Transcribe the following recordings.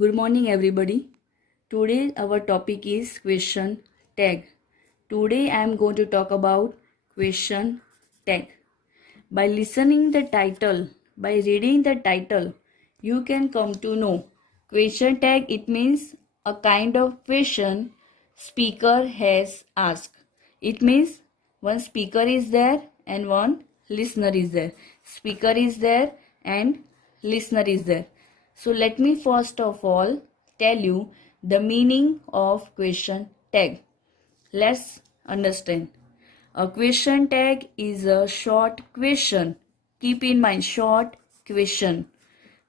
Good morning, everybody. Today, our topic is question tag. Today, I am going to talk about question tag. By listening the title, by reading the title, you can come to know question tag. It means a kind of question speaker has asked. It means one speaker is there and one listener is there. Speaker is there and listener is there. So let me first of all tell you the meaning of question tag. Let's understand. A question tag is a short question. Keep in mind, short question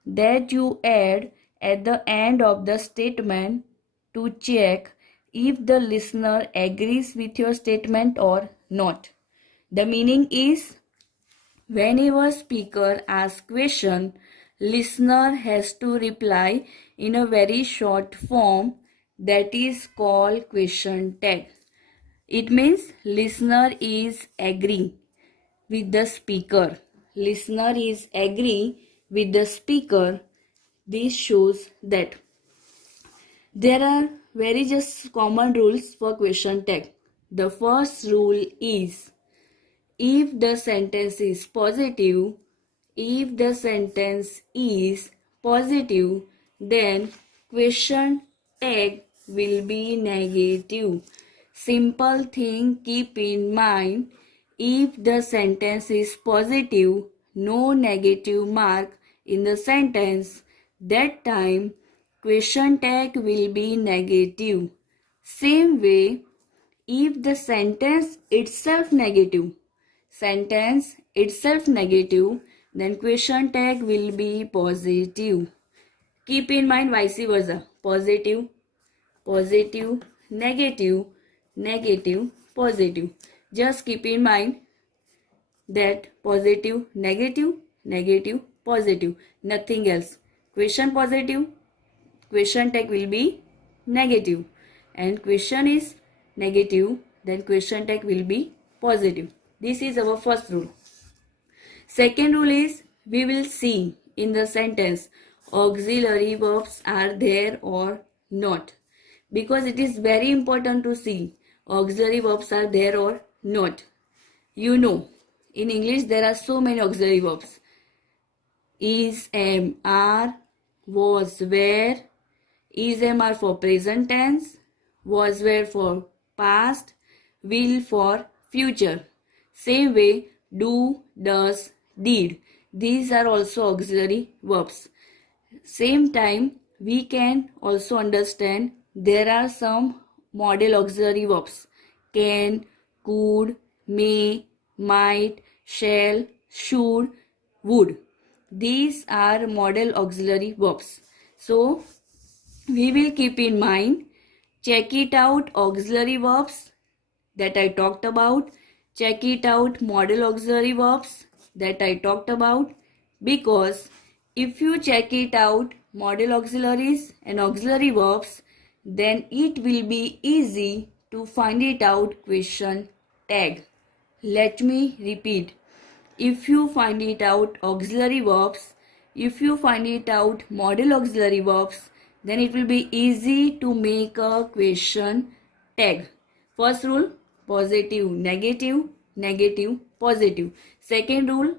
that you add at the end of the statement to check if the listener agrees with your statement or not. The meaning is whenever speaker asks question, listener has to reply in a very short form that is called question tag. It means listener is agreeing with the speaker. Listener is agreeing with the speaker. This shows that there are very just common rules for question tag. The first rule is if the sentence is positive, then question tag will be negative. Simple thing, keep in mind, if the sentence is positive, no negative mark in the sentence, that time question tag will be negative. Same way, if the sentence itself negative, then question tag will be positive. Keep in mind vice versa, positive, negative, positive. Just keep in mind that positive, negative, positive, nothing else. Question positive, question tag will be negative, and question is negative, then question tag will be positive. This is our first rule. Second rule is we will see in the sentence auxiliary verbs are there or not, because it is very important to see auxiliary verbs are there or not. You know, in English there are so many auxiliary verbs. Is, am, are, was, were. Is, am, are for present tense, was, were for past, will for future. Same way, do, does, did. These are also auxiliary verbs. Same time, we can also understand there are some model auxiliary verbs. Can, could, may, might, shall, should, would. These are model auxiliary verbs. So, we will keep in mind, check it out auxiliary verbs that I talked about. Check it out model auxiliary verbs that I talked about, because if you check it out model auxiliaries and auxiliary verbs, then it will be easy to find it out question tag. Let me repeat. If you find it out auxiliary verbs, if you find it out model auxiliary verbs, then it will be easy to make a question tag. First rule, positive, negative, positive. Second rule,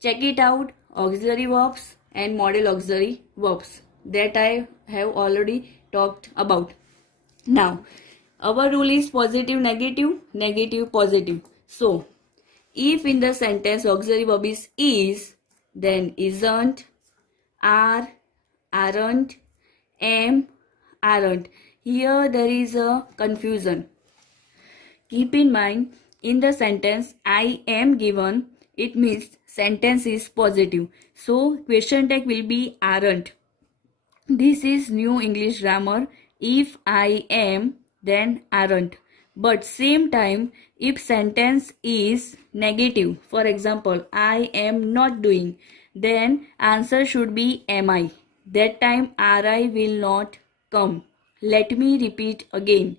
check it out auxiliary verbs and model auxiliary verbs that I have already talked about. Now, our rule is positive, negative, positive. So, if in the sentence auxiliary verb is, then isn't, are, aren't, am, aren't. Here there is a confusion. Keep in mind, in the sentence I am given, it means sentence is positive. So question tag will be aren't. This is new English grammar. If I am, then aren't. But same time, if sentence is negative, for example, I am not doing, then answer should be am I. That time RI will not come. Let me repeat again.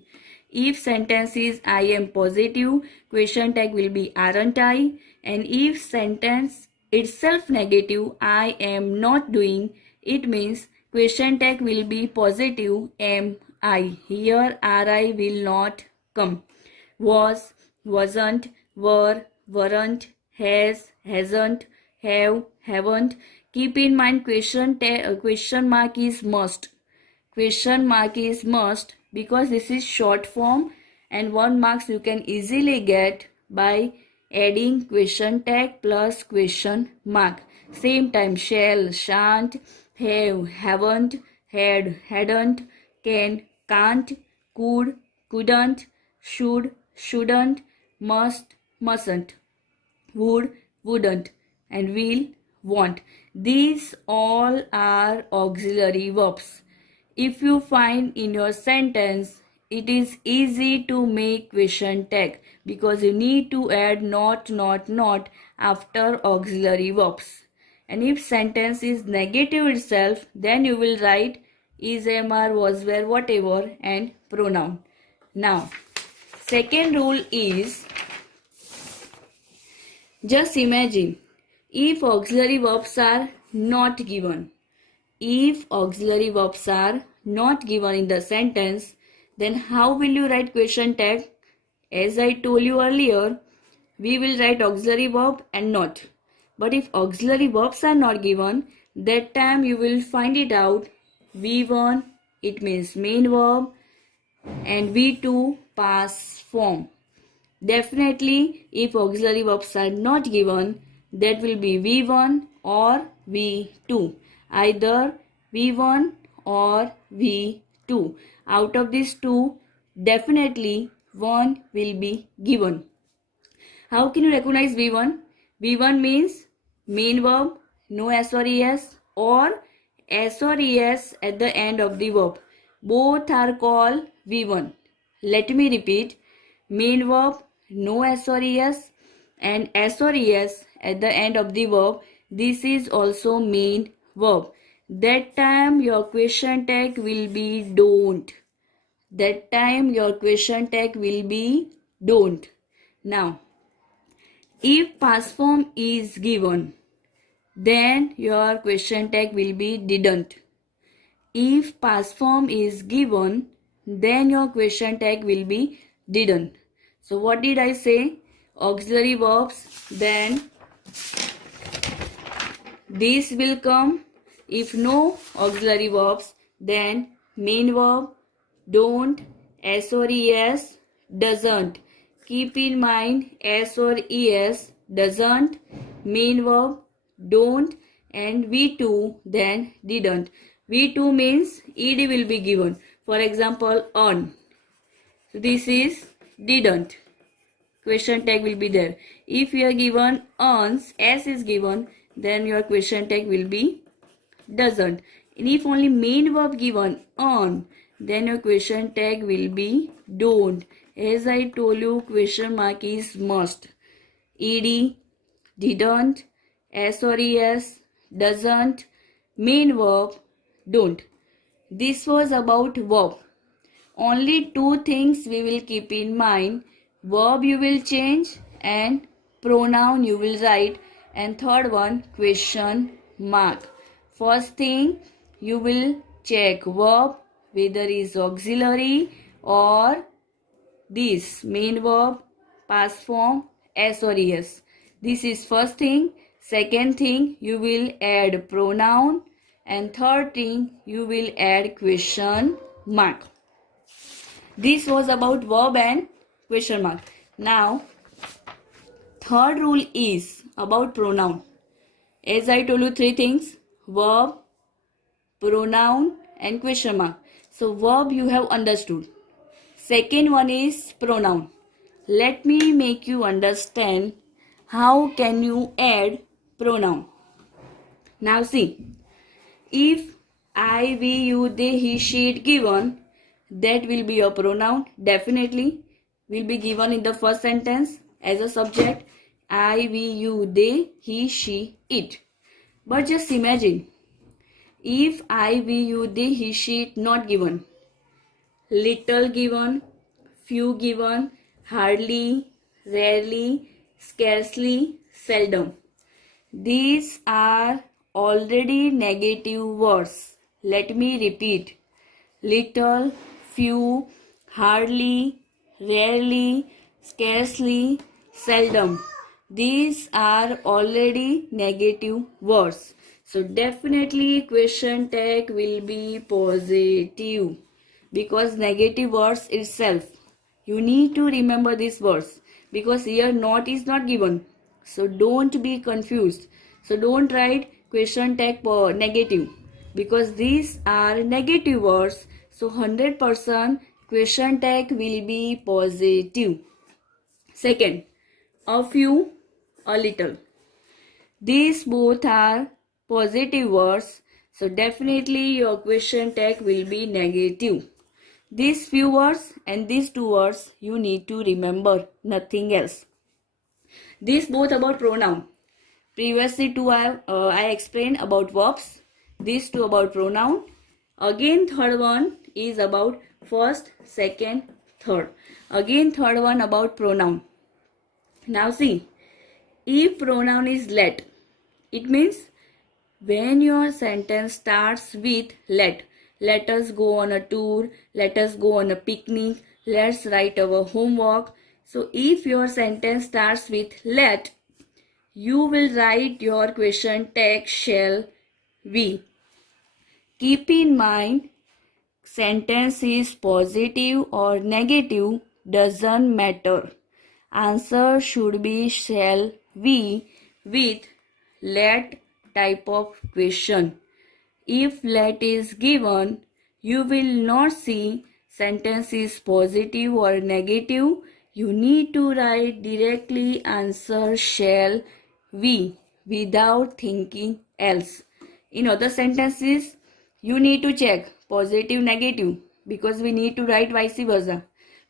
If sentence is I am positive, question tag will be aren't I. And if sentence itself negative, I am not doing, it means Question tag will be positive am, I. Here RI will not come. Was, wasn't, were, weren't, has, hasn't, have, haven't. Keep in mind question mark is must. Question mark is must because this is short form and 1 marks you can easily get by adding question tag plus question mark. Same time shall, shan't, have, haven't, had, hadn't, can, can't, could, couldn't, should, shouldn't, must, mustn't, would, wouldn't, and will, won't. These all are auxiliary verbs. If you find in your sentence, it is easy to make question tag because you need to add not after auxiliary verbs. And if sentence is negative itself, then you will write is, am, are, was, were, whatever and pronoun. Now, second rule is, just imagine if auxiliary verbs are not given. If auxiliary verbs are not given in the sentence, then how will you write question tag? As I told you earlier, we will write auxiliary verb and not. But if auxiliary verbs are not given, that time you will find it out. V1, it means main verb, and V2, past form. Definitely, if auxiliary verbs are not given, that will be V1 or V2. Either V1 or V2. Out of these two, definitely one will be given. How can you recognize V1? V1 means main verb, no S or ES, or S or ES at the end of the verb. Both are called V1. Let me repeat. Main verb, no S or ES, and S or ES at the end of the verb. This is also main verb. That time your question tag will be don't. That time your question tag will be don't. Now, if past form is given, then your question tag will be didn't. If past form is given, then your question tag will be didn't. So what did I say? Auxiliary verbs, then this will come. If no auxiliary verbs, then main verb, don't, S or ES, doesn't. Keep in mind S or ES, doesn't, main verb, don't, and V2, then didn't. V2 means ED will be given. For example, on. So this is didn't. Question tag will be there. If you are given ons, S is given, then your question tag will be doesn't. And if only main verb given on, then your question tag will be don't. As I told you, question mark is must. ED, didn't, S or ES, doesn't, main verb, don't. This was about verb. Only two things we will keep in mind. Verb you will change and pronoun you will write, and third one, question mark. First thing, you will check verb whether is auxiliary or this main verb, past form, S or ES. This is first thing. Second thing, you will add pronoun, and third thing, you will add question mark. This was about verb and question mark. Now, third rule is about pronoun. As I told you, three things: verb, pronoun, and question mark. So, verb you have understood. Second one is pronoun. Let me make you understand how can you add pronoun. Now see, if I, we, you, they, he, she, it given, that will be your pronoun. Definitely will be given in the first sentence as a subject. I, we, you, they, he, she, it. But just imagine, if I, we, you, they, he, she, it not given, little given, few given, hardly, rarely, scarcely, seldom. These are already negative words. Let me repeat. Little, few, hardly, rarely, scarcely, seldom. These are already negative words. So definitely question tag will be positive because negative words itself. You need to remember these words because here not is not given. So don't be confused. So don't write question tag negative because these are negative words. So 100% question tag will be positive. Second, a few, a little. These both are positive words. So definitely your question tag will be negative. These few words and these two words you need to remember, nothing else. These both about pronoun. Previously two I explained about verbs. These two about pronoun. Again third one is about first, second, third. Again third one about pronoun. Now see, if pronoun is let, it means when your sentence starts with let us go on a tour, let us go on a picnic, let's write our homework. So if your sentence starts with let, you will write your question tag shall we. Keep in mind, sentence is positive or negative doesn't matter. Answer should be shall we with let type of question. If let is given, you will not see sentence is positive or negative. You need to write directly answer shall we without thinking else. In other sentences, you need to check positive, negative because we need to write vice versa.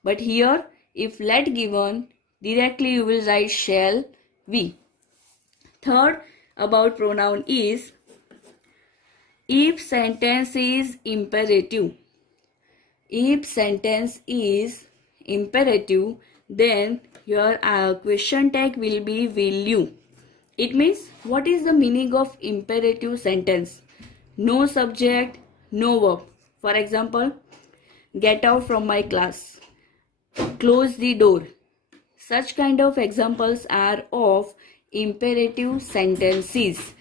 But here, if let given, directly you will write shall we. Third about pronoun is if sentence is imperative. If sentence is imperative, then your question tag will be will you. It means what is the meaning of imperative sentence? No subject, no verb. For example, get out from my class. Close the door. Such kind of examples are of imperative sentences.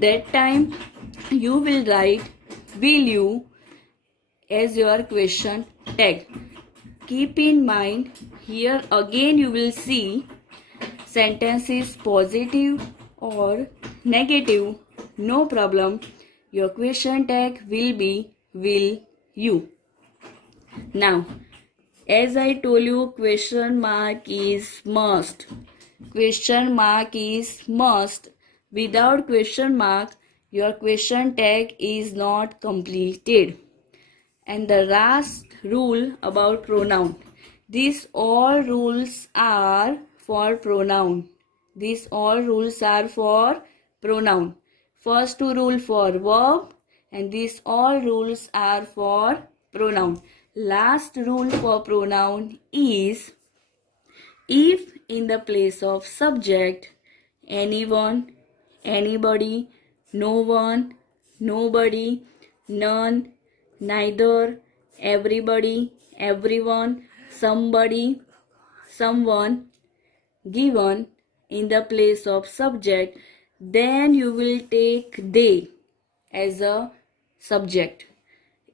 That time you will write will you as your question tag. Keep in mind, here again you will see sentence is positive or negative, no problem. Your question tag will be will you. Now, as I told you, question mark is must. Question mark is must. Without question mark, your question tag is not completed. And the last rule about pronoun. These all rules are for pronoun. These all rules are for pronoun. First two rule for verb and these all rules are for pronoun. Last rule for pronoun is if in the place of subject anyone, anybody, no one, nobody, none, neither, everybody, everyone, somebody, someone, given in the place of subject, then you will take they as a subject.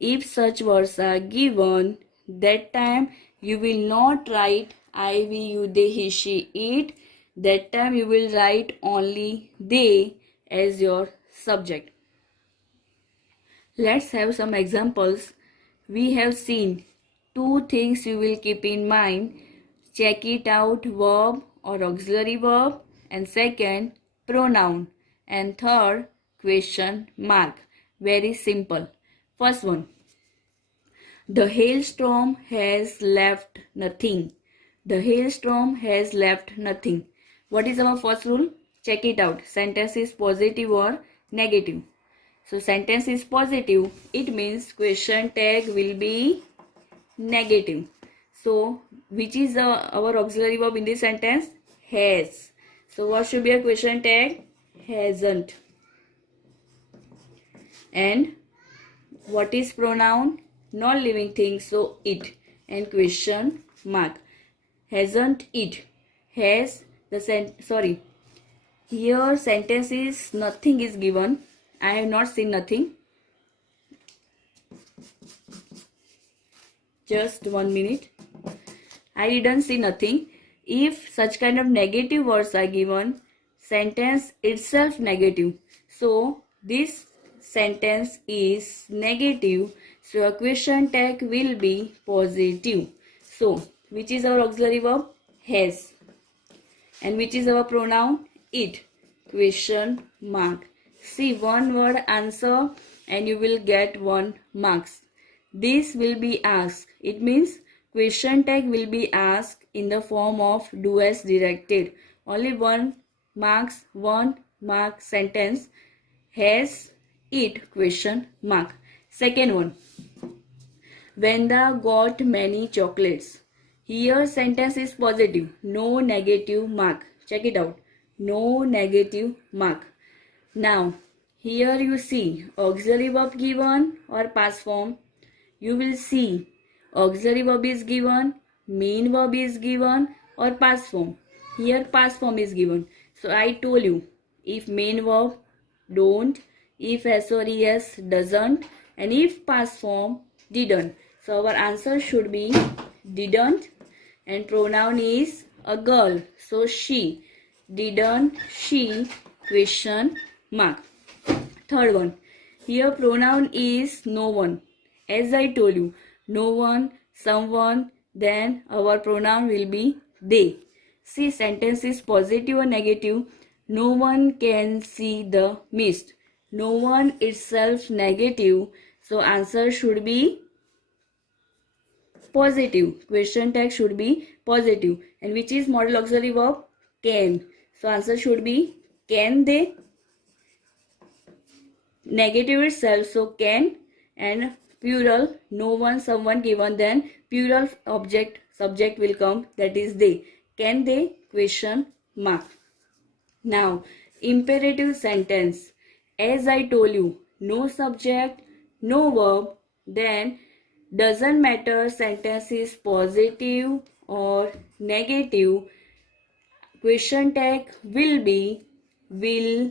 If such words are given, that time you will not write I, we, you, they, he, she, it. That time you will write only they as your subject. Let's have some examples. We have seen two things you will keep in mind. Check it out, verb or auxiliary verb, and second, pronoun, and third, question mark. Very simple. First one, the hailstorm has left nothing. The hailstorm has left nothing. What is our first rule? Check it out. Sentence is positive or negative. So sentence is positive. It means question tag will be negative. So which is our auxiliary verb in this sentence? Has. So what should be a question tag? Hasn't. And What is pronoun? Non-living thing, so it. And question mark. Hasn't it? Has the Here sentence is nothing is given. I have not seen nothing. Just 1 minute. I didn't see nothing. If such kind of negative words are given, sentence itself negative. So this sentence is negative. So a question tag will be positive. So which is our auxiliary verb? Has. And which is our pronoun? It. Question mark. See, one word answer and you will get 1 marks. This will be asked. It means question tag will be asked in the form of do as directed. Only 1 mark sentence. Has it? Question mark. Second one. Venda got many chocolates. Here sentence is positive. No negative mark. Check it out. No negative mark. Now, here you see auxiliary verb given or past form. You will see auxiliary verb is given, main verb is given or past form. Here past form is given. So I told you, if main verb, don't, if S or ES, doesn't, and if past form, didn't. So our answer should be didn't, and pronoun is a girl. So she. Didn't she? Question mark. Third one. Here pronoun is no one. As I told you, no one, someone, then our pronoun will be they. See, sentence is positive or negative. No one can see the mist. No one itself negative. So answer should be positive. Question tag should be positive. And which is modal auxiliary verb? Can. So answer should be can they. Negative itself, so can, and plural, no one, someone given, then plural object, subject will come, that is they. Can they? Question mark. Now, imperative sentence. As I told you, no subject, no verb, then doesn't matter sentence is positive or negative. Question tag will be will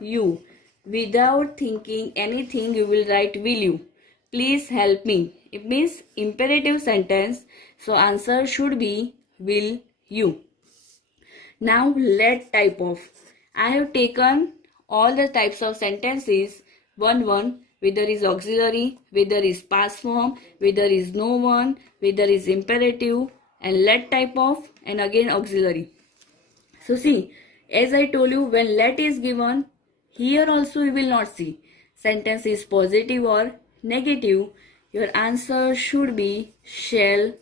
you. Without thinking anything, you will write will you. Please help me. It means imperative sentence. So answer should be will you. Now let type of. I have taken all the types of sentences one whether is auxiliary, whether is past form, whether is no one, whether is imperative, and let type of, and again auxiliary. So see, as I told you, when let is given, here also you will not see sentence is positive or negative. Your answer should be shall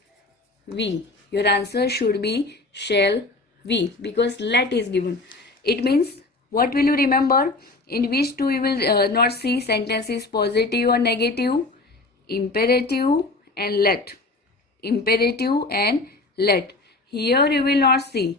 we. Your answer should be shall we, because let is given. It means what will you remember? In which two you will not see sentence is positive or negative? Imperative and let. Imperative and let. Here you will not see.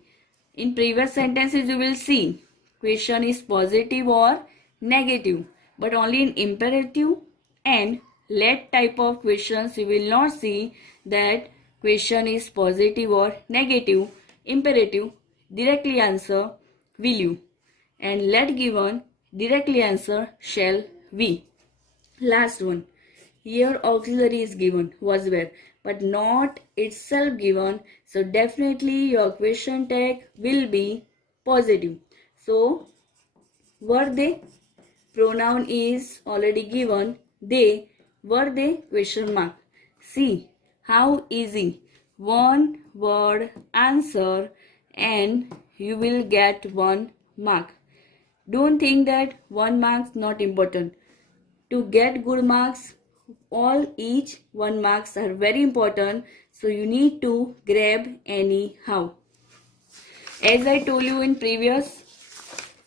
In previous sentences you will see question is positive or negative, but only in imperative and let type of questions you will not see that question is positive or negative. Imperative, directly answer will you, and let given, directly answer shall we. Last one. Here auxiliary is given, was where, but not itself given. So definitely your question tag will be positive. So were they? Pronoun is already given. They. Were they? Question mark. See how easy. One word answer and you will get 1 mark. Don't think that 1 mark not important. To get good marks, each 1 marks are very important. So you need to grab anyhow. As I told you in previous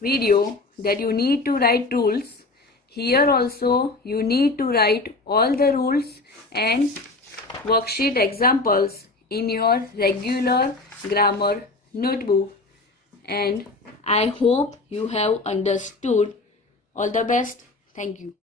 video that you need to write rules. Here also you need to write all the rules and worksheet examples in your regular grammar notebook. And I hope you have understood. All the best. Thank you.